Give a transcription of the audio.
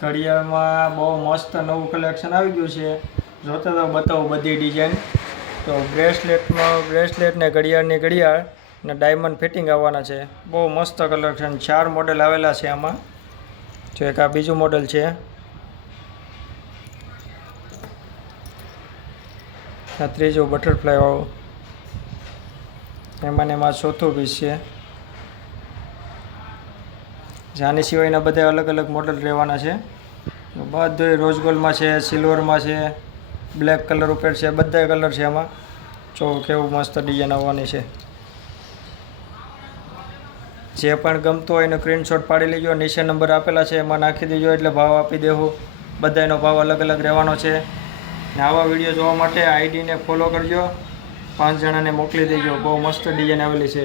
ઘડિયાળમાં બહુ મસ્ત નવું કલેક્શન આવી ગયું છે. જોતા તો બતાવું બધી ડિઝાઇન. તો બ્રેસલેટ ને ઘડિયાળ ને ડાયમંડ ફિટિંગ આવવાના છે. બહુ મસ્ત કલેક્શન, 4 મોડેલ આવેલા છે આમાં. જો એક આ બીજું મોડેલ છે, આ ત્રીજું બટરફ્લાય વાળું, એમાં ચોથું પીસ છે. આની સિવાયના બધા અલગ અલગ મોડેલ રહેવાના છે. બધું રોઝ ગોલ્ડમાં છે, સિલ્વરમાં છે, બ્લેક કલર ઉપર છે, બધા કલર છે આમાં. જો કેવું મસ્ત ડિઝાઇન આવવાની છે. જે પણ ગમતું હોય એનો સ્ક્રીનશોટ પાડી લેજો. નીચે નંબર આપેલા છે એમાં નાખી દેજો એટલે ભાવ આપી દેવું. બધાનો ભાવ અલગ અલગ રહેવાનો છે. ને આવા વિડીયો જોવા માટે આઈડીને ફોલો કરજો. 5 જણાને મોકલી દેજો. બહુ મસ્ત ડિઝાઇન આવેલી છે.